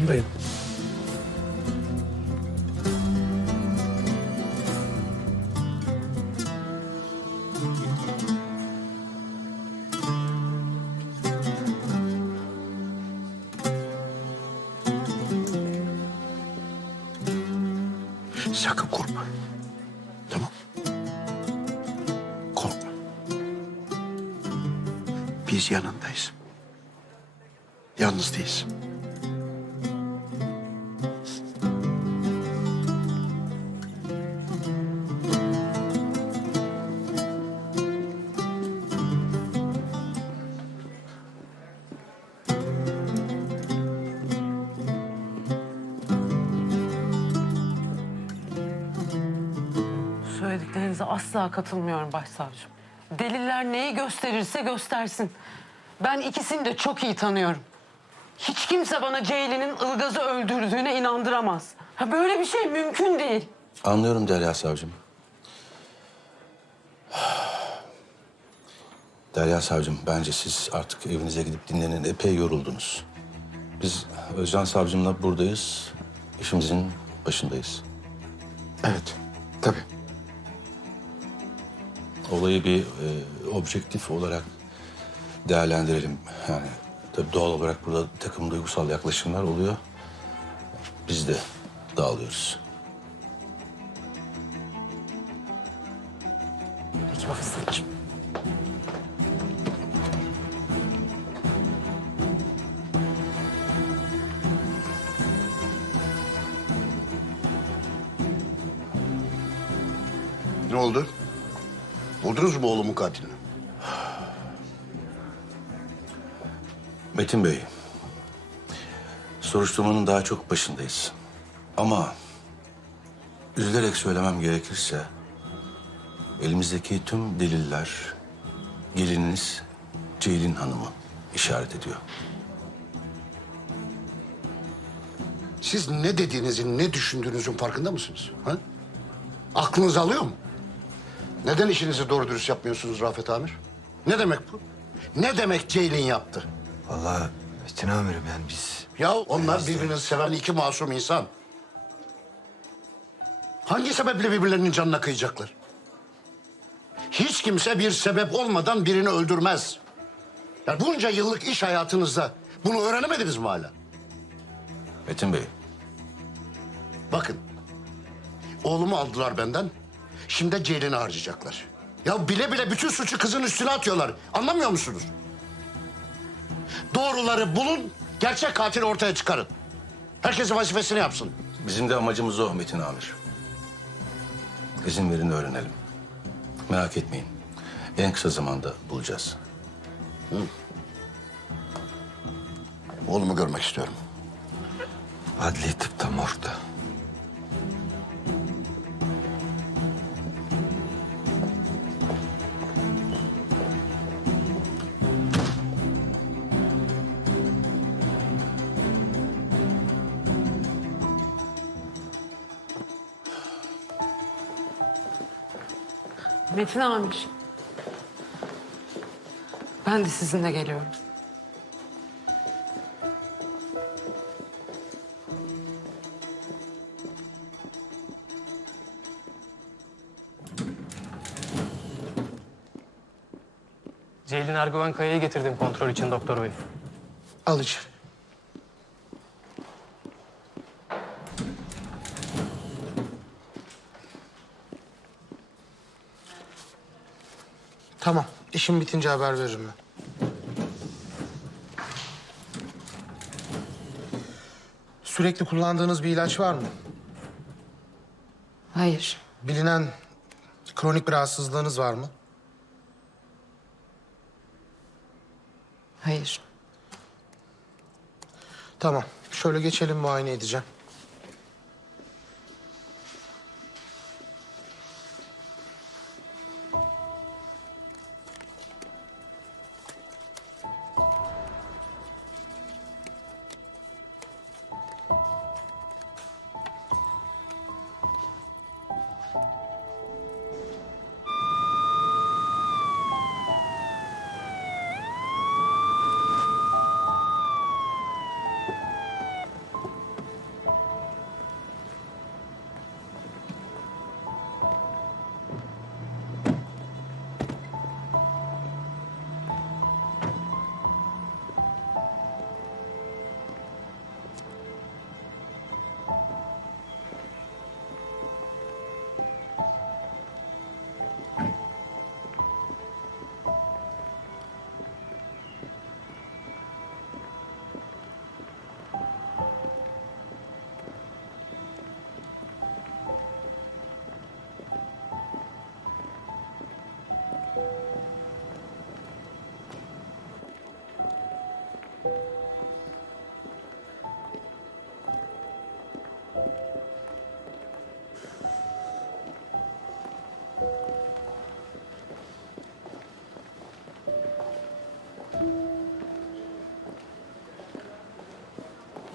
odamdayım. Sakın korkma. Tamam. Korkma. Biz yanındayız. Yalnız değiliz. Söylediklerinize asla katılmıyorum başsavcım. Deliller neyi gösterirse göstersin. Ben ikisini de çok iyi tanıyorum. Hiç kimse bana Ceylin'in Ilgaz'ı öldürdüğüne inandıramaz. Ha böyle bir şey mümkün değil. Anlıyorum Derya Savcım. Derya Savcım, bence siz artık evinize gidip dinlenin. Epey yoruldunuz. Biz Özcan Savcım'la buradayız. İşimizin başındayız. Evet. Tabii. Olayı bir e, objektif olarak değerlendirelim. Yani tabii doğal olarak burada takım duygusal yaklaşımlar oluyor. Biz de dağılıyoruz. Peki. Ne oldu? Buldunuz mu oğlumun katilini? Metin Bey, soruşturmanın daha çok başındayız. Ama üzülerek söylemem gerekirse elimizdeki tüm deliller gelininiz Ceylin Hanım'ı işaret ediyor. Siz ne dediğinizin, ne düşündüğünüzün farkında mısınız? Ha? Aklınız alıyor mu? Neden işinizi doğru dürüst yapmıyorsunuz Rafet Amir? Ne demek bu? Ne demek Ceylin yaptı? Vallahi Metin amirim yani biz... Ya onlar birbirini seven iki masum insan. Hangi sebeple birbirlerinin canına kıyacaklar? Hiç kimse bir sebep olmadan birini öldürmez. Yani bunca yıllık iş hayatınızda bunu öğrenemediniz mi hala? Metin Bey, Bakın. Oğlumu aldılar benden. Şimdi de Ceylin'i harcayacaklar. Ya bile bile bütün suçu kızın üstüne atıyorlar. Anlamıyor musunuz? Doğruları bulun, gerçek katili ortaya çıkarın. Herkes vazifesini yapsın. bizim de amacımız o Metin Amir. İzin verin öğrenelim. Merak etmeyin. En kısa zamanda bulacağız. Oğlumu görmek istiyorum. Adli tıpta morgda. Metin Amir. Ben de sizinle geliyorum. Ceylin Erguvan Kaya'yı getirdim kontrol için doktor bey. Al içeri. Tamam. İşim bitince haber veririm ben. Sürekli kullandığınız bir ilaç var mı? Hayır. Bilinen kronik bir rahatsızlığınız var mı? Hayır. Tamam. Şöyle geçelim muayene edeceğim.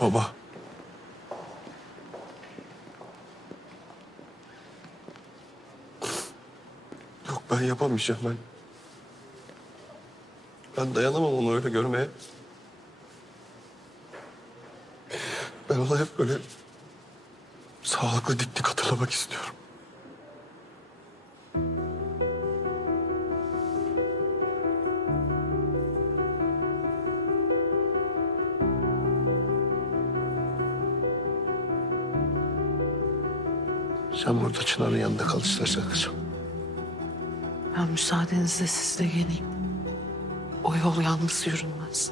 Baba. Yok ben yapamayacağım ben. Ben dayanamam onu öyle görmeye. Ben ona hep böyle sağlıklı dik dik hatırlamak istiyorum. Sen burada Çınar'ın yanında kal istersen kızım. Ben müsaadenizle sizle geleyim. O yol yalnız yürünmez.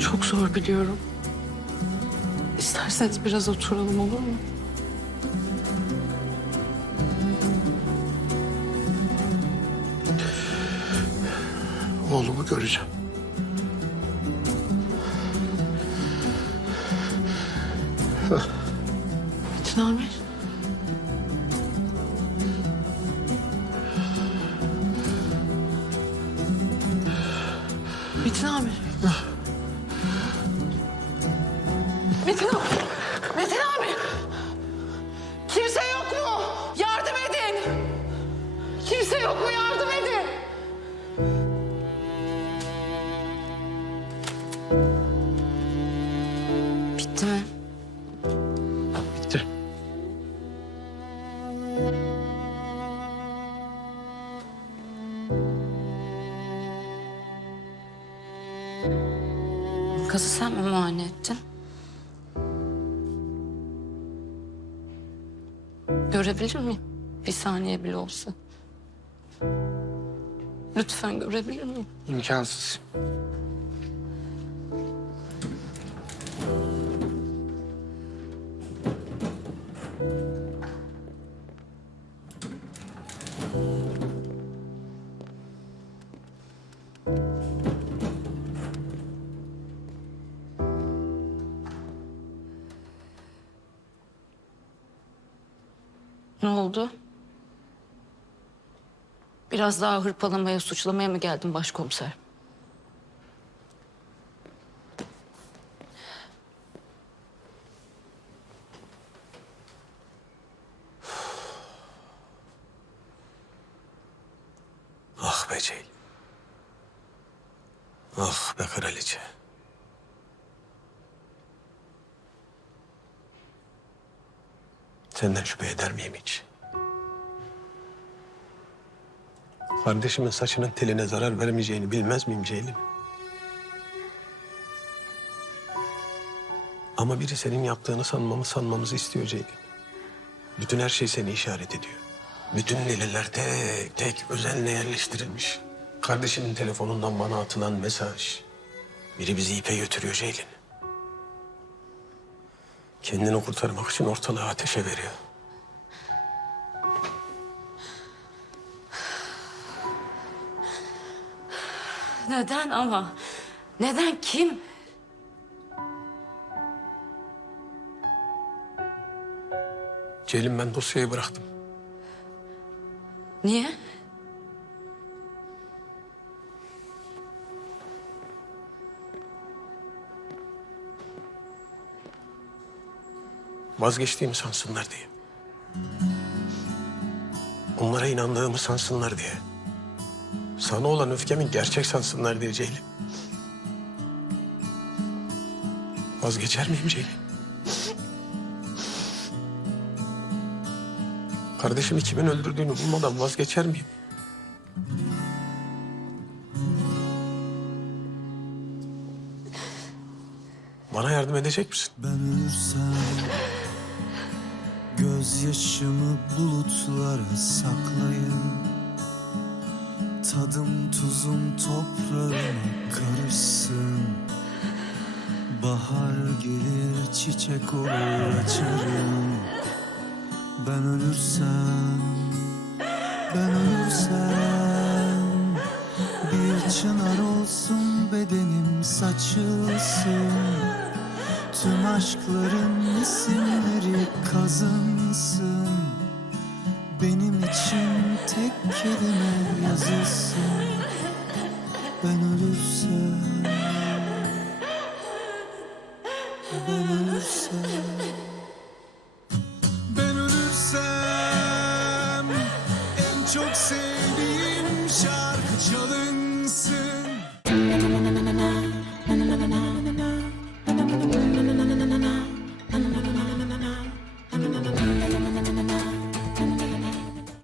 Çok zor biliyorum. İsterseniz biraz oturalım olur mu? Oğlumu göreceğim. Metin abi. Metin abi. Metin abi. Metin abi. Kimse yok mu? Yardım edin. Kimse yok mu? Yardım edin. Kızı sen mi muayene ettin? Görebilir miyim? Bir saniye bile olsa. Lütfen görebilir miyim? İmkansız. Ne oldu? Biraz daha hırpalamaya, suçlamaya mı geldin başkomiser? Ah be Ceylin. Ah be kraliçe. Senden şüphe eder miyim hiç? Kardeşimin saçının teline zarar vermeyeceğini bilmez miyim Ceylin? Ama biri senin yaptığını sanmamı sanmamızı istiyor Ceylin. Bütün her şey seni işaret ediyor. Bütün deliller tek tek özenle yerleştirilmiş. Kardeşimin telefonundan bana atılan mesaj. Biri bizi ipe götürüyor Ceylin. Kendini kurtarmak için ortalığı ateşe veriyor. Neden ama? Neden kim? Ceylin ben dosyayı bıraktım. Niye? Vazgeçtiğimi sansınlar diye. Onlara inandığımı sansınlar diye. Sana olan öfkemin gerçek sansınlar diye Ceylin. Vazgeçer miyim Ceylin? Kardeşimi kimin öldürdüğünü bulmadan vazgeçer miyim? Bana yardım edecek misin? Ben ölürsem Gözyaşımı bulutlara saklayın. Tadım tuzum toprağıma karışsın. Bahar gelir çiçek olur açarım. Ben ölürsem Ben ölürsem. Bir çınar olsun bedenim saçılsın Tüm aşkların isimleri kazınsın. Benim için tek kelime yazılsın. Ben ölürsem